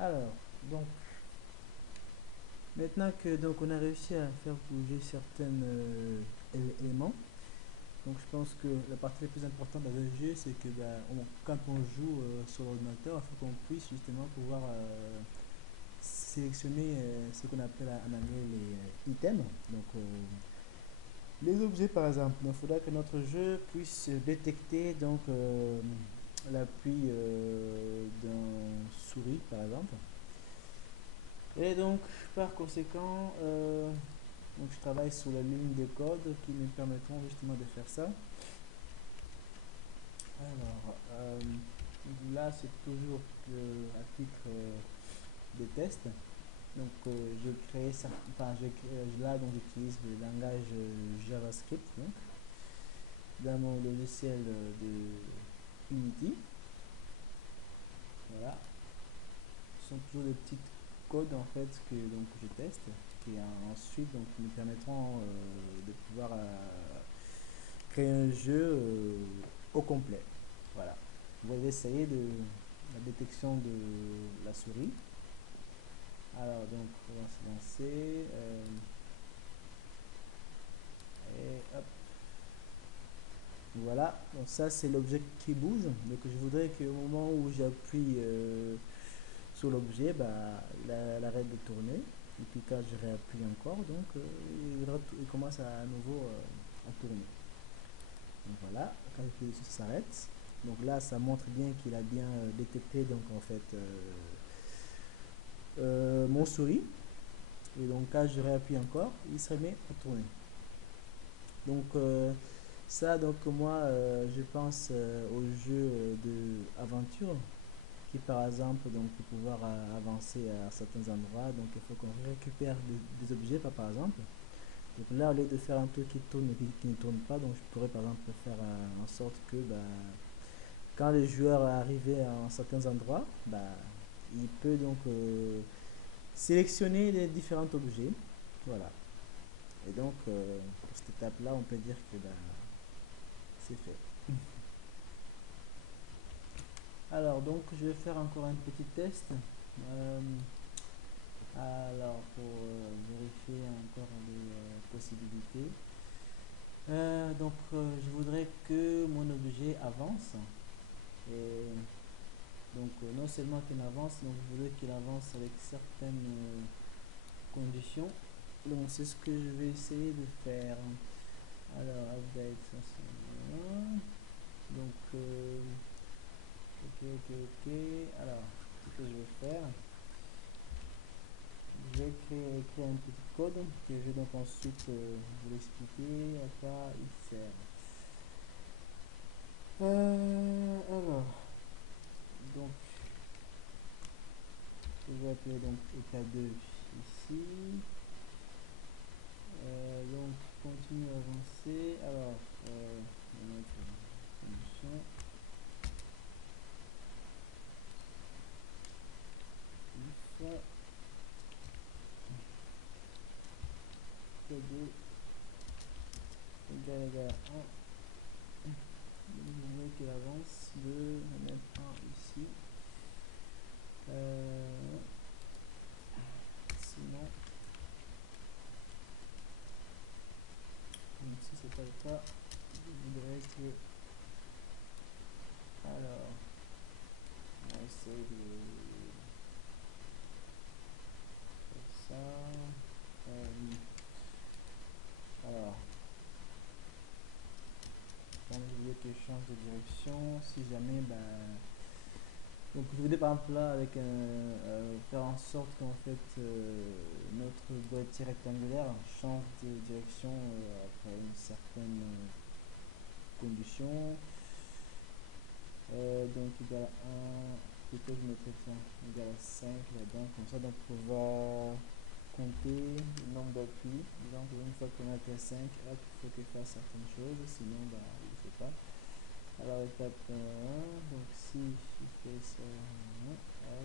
Alors, donc, maintenant que on a réussi à faire bouger certains éléments, donc je pense que la partie la plus importante dans un jeu, c'est que quand on joue sur l'ordinateur, il faut qu'on puisse justement pouvoir sélectionner ce qu'on appelle en anglais les items. Donc, les objets par exemple. Donc, il faudra que notre jeu puisse détecter l'appui d'un souris par exemple. Et donc, par conséquent, donc je travaille sur la ligne de code qui me permettront justement de faire ça. Alors, là, c'est toujours à titre de test. Donc, je crée ça, enfin, là, donc j'utilise le langage JavaScript donc, dans mon logiciel de Unity. Voilà, ce sont toujours des petits codes en fait que je teste, qui ensuite donc me permettront de pouvoir créer un jeu au complet. Voilà. Vous allez essayer de la détection de la souris. Alors donc on va se lancer et hop. Voilà. Donc ça c'est l'objet qui bouge. Donc je voudrais qu'au moment où j'appuie sur l'objet, il arrête de tourner. Et puis quand je réappuie encore, donc il commence à nouveau à tourner. Donc voilà, quand ça s'arrête. Donc là, ça montre bien qu'il a bien détecté donc en fait mon souris. Et donc quand je réappuie encore, il se remet à tourner. Donc ça, donc moi, je pense au jeu de aventure qui par exemple donc pour pouvoir avancer à certains endroits, donc il faut qu'on récupère des objets par exemple. Donc là, au lieu de faire un truc qui tourne et qui ne tourne pas, donc je pourrais par exemple faire en sorte que quand le joueur est arrivé à certains endroits, il peut donc sélectionner les différents objets. Voilà. Et donc, pour cette étape-là, on peut dire que c'est fait. Alors, donc, je vais faire encore un petit test. Euh, alors, pour vérifier encore les possibilités. Je voudrais que mon objet avance. Et donc, non seulement qu'il avance, donc je voudrais qu'il avance avec certaines conditions. Donc, c'est ce que je vais essayer de faire. Alors, update, ça c'est bon. Donc, ok. Alors, ce que je vais faire, je vais créer un petit code que je vais donc ensuite vous expliquer à quoi il sert. Alors, donc, je vais appeler donc EK2 ici. Donc, continue à avancer. Alors, on va mettre une condition. If EK2 égale 1. Vous voyez qu'il avance de mettre 1 ici. Sinon, donc si c'est pas le cas, je voudrais que. Alors, on va essayer de faire ça. Alors, quand je voulais que je change de direction, si jamais, donc je voulais par exemple là avec faire en sorte qu'en fait notre boîtier rectangulaire change de direction après une certaine condition. Donc égal à 1, plutôt je mettrais ça égal à 5 là-dedans, comme ça donc on va compter le nombre d'appuis. Donc une fois qu'on a fait 5, hop, il faut qu'il fasse certaines choses, sinon il ne fait pas. Alors étape 1, donc si je fais ça, on va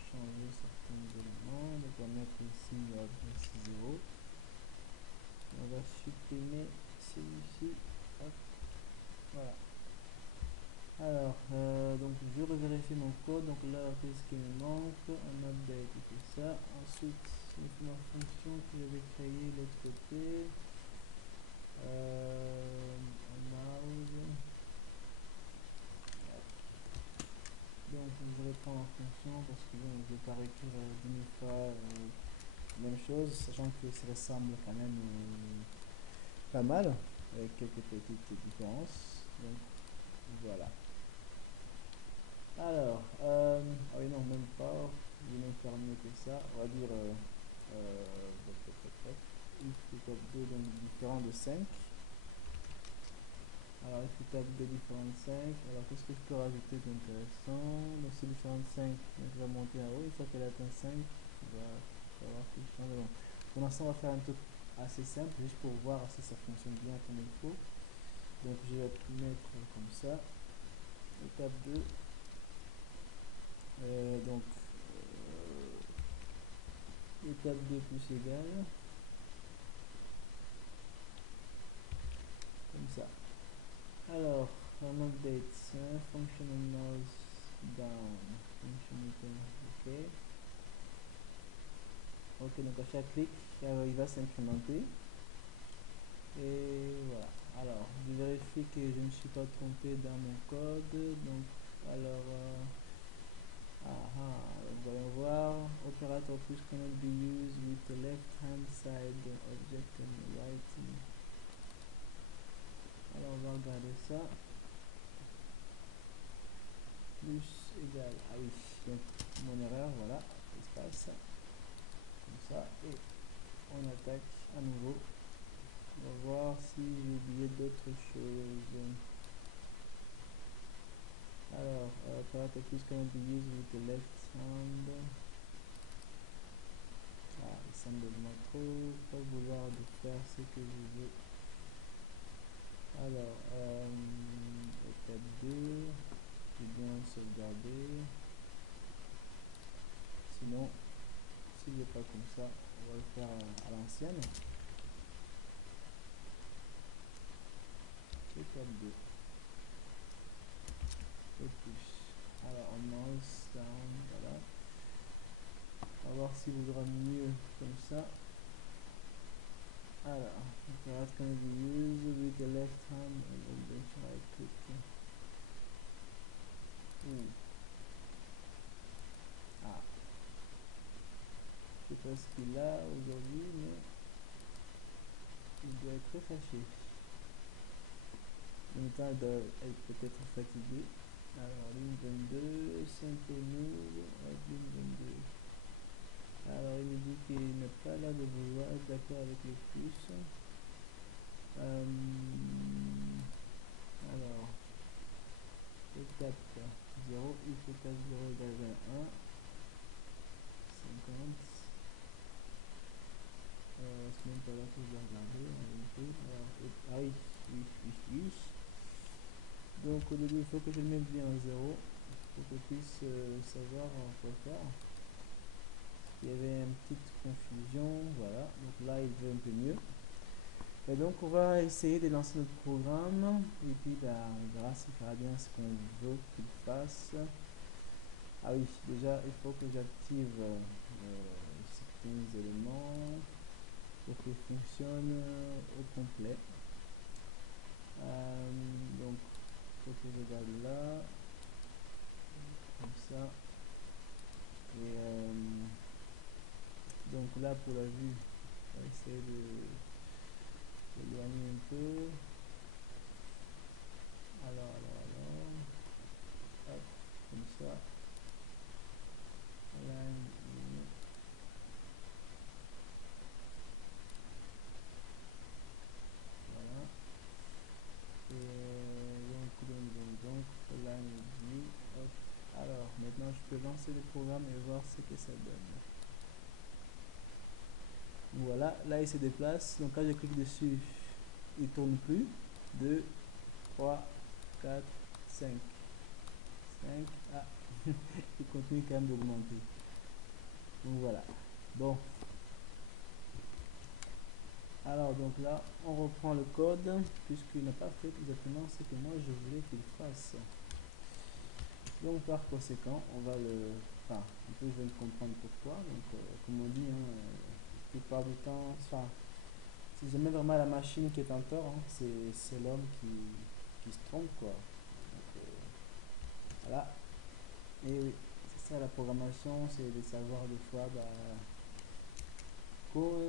changer certains éléments, donc on va mettre ici 0, on va supprimer celui-ci, hop, voilà. Alors, donc je revérifie mon code. Donc là, qu'est-ce qui me manque? Un update et tout ça. Ensuite, ma fonction que j'avais créée de l'autre côté. Un mouse. Donc je reprends en fonction parce que bon, je ne vais pas réécrire 10 000 fois la même chose, sachant que ça ressemble quand même pas mal, avec quelques petites différences. Donc voilà. Alors, ah oui non, même pas, je vais même faire mieux que ça. On va dire if égal 2, donc différent de 5. Alors if égal 2 différent de 5. Alors qu'est-ce que je peux rajouter d'intéressant? Donc c'est différent de 5, donc je vais monter en haut. Une fois qu'elle atteint 5, on va savoir que je change. Bon. Pour l'instant, on va faire un truc assez simple, juste pour voir si ça fonctionne bien comme il faut. Donc je vais mettre comme ça. Étape 2. Donc étape 2 plus égale. Comme ça. Alors, un update, function mouse down, function item, ok. Ok, donc à chaque clic, il va s'incrémenter. Et voilà. Alors, je vérifie que je ne me suis pas trompé dans mon code. Donc, alors, voyons voir. Operator plus cannot be used with the left hand side object and right. Alors, on va regarder ça. Plus égal. Ah oui, donc mon erreur, voilà, espace. Comme ça. Et on attaque à nouveau. On va voir si j'ai oublié d'autres choses. Alors, operator plus cannot be used with the left hand. Ah, il semble trop pas vouloir de faire ce que je veux. Alors, étape 2, j'ai bien sauvegardé. Sinon, s'il n'est pas comme ça, on va le faire à l'ancienne. Étape 2. Et plus. Alors, on mouse down, voilà. On va voir s'il voudra mieux comme ça. Alors, that can be used with the left hand and then the right click. Ah, je sais pas ce qu'il a aujourd'hui, mais il doit être très fâché. En même temps, il doit être peut-être fatigué. Alors, ligne 22, simple move, ligne 22. Alors, il me dit qu'il n'a pas l'air de vouloir être d'accord avec les plus. Alors, étape 0, il faut que 0 égale 1. 50. C'est même pas là que je vais regarder en vérité. Alors, ah oui, oui. Donc au début, il faut que je le mette bien en 0 pour que je puisse savoir quoi faire. Il y avait une petite confusion, voilà. Donc là, il veut un peu mieux. Et donc, on va essayer de lancer notre programme. Et puis, on verra s'il fera bien ce qu'on veut qu'il fasse. Ah oui, déjà, il faut que j'active certains éléments pour qu'il fonctionne au complet. Donc, il faut que je regarde là, comme ça. Et donc là, pour la vue, on va essayer de éloigner un peu. Alors, hop, comme ça. Voilà. Et donc, line view, hop. Alors, maintenant, je peux lancer le programme et voir ce que ça donne. Voilà, là il se déplace. Donc quand je clique dessus, il tourne plus. 2, 3, 4, 5. 5. Ah, il continue quand même d'augmenter. Donc voilà. Bon. Alors donc là, on reprend le code puisqu'il n'a pas fait exactement ce que moi je voulais qu'il fasse. Donc par conséquent, on va le... Enfin, un peu je vais comprendre pourquoi. Donc comme on dit, hein, la plupart du temps, enfin, c'est jamais vraiment la machine qui est en tort, hein, c'est l'homme qui se trompe, quoi. Donc, voilà. Et oui, c'est ça la programmation, c'est de savoir des fois, bah,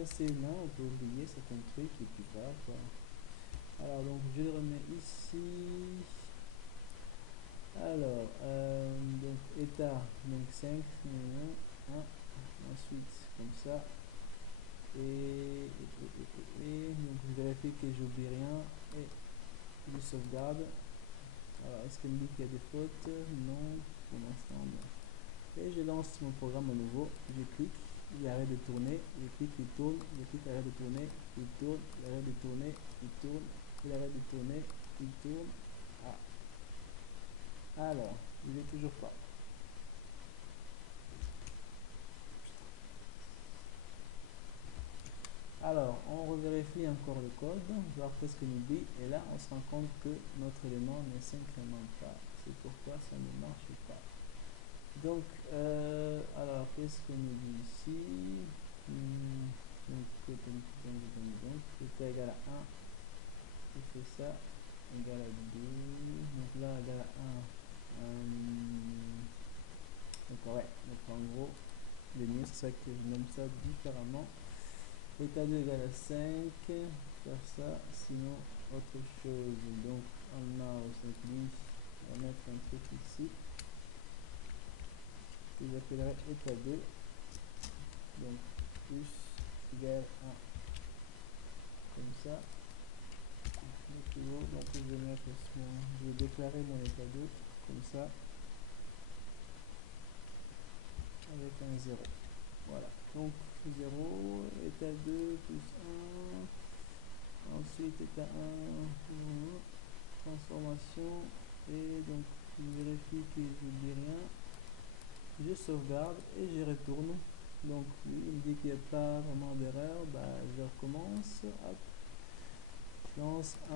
c'est non, on peut oublier certains trucs et puis voilà, quoi. Alors donc je le remets ici. Alors, donc état, donc 5, 1, ensuite comme ça, donc je vérifie que j'oublie rien et je sauvegarde. Alors est-ce qu'elle me dit qu'il y a des fautes? Non, pour l'instant non. Et je lance mon programme à nouveau, je clique, il arrête de tourner, je clique, il tourne, je clique, il arrête de tourner, il tourne, il arrête de tourner, il tourne, il arrête de tourner, il tourne. Ah. Alors, il n'est toujours pas. Alors, on revérifie encore le code, voir qu'est-ce que nous dit, et là on se rend compte que notre élément ne s'incrémente pas. C'est pourquoi ça ne marche pas. Donc, alors, qu'est-ce que nous dit ici? Donc, c'était égal à 1, je fais ça, égal à 2, donc là, égal à 1. Donc, ouais, donc en gros, le mieux c'est ça que je nomme ça différemment. État 2 égale à 5, faire ça, sinon autre chose. Donc on a au simpliste, on va mettre un truc ici que j'appellerai état 2, donc plus égale à 1, comme ça. Donc je vais mettre je vais déclarer mon état 2 comme ça, avec un 0. Voilà, donc 0, état 2 plus 1, ensuite état 1, transformation, et donc je vérifie que je n'oublie rien, je sauvegarde et je retourne. Donc lui il me dit qu'il n'y a pas vraiment d'erreur, bah, je recommence, hop, je lance 1,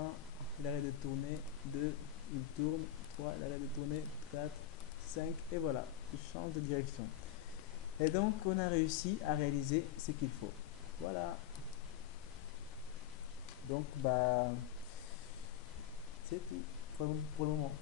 il arrête de tourner, 2, il tourne, 3, il arrête de tourner, 4, 5, et voilà, je change de direction. Et donc on a réussi à réaliser ce qu'il faut. Voilà. Donc bah c'est tout pour le moment.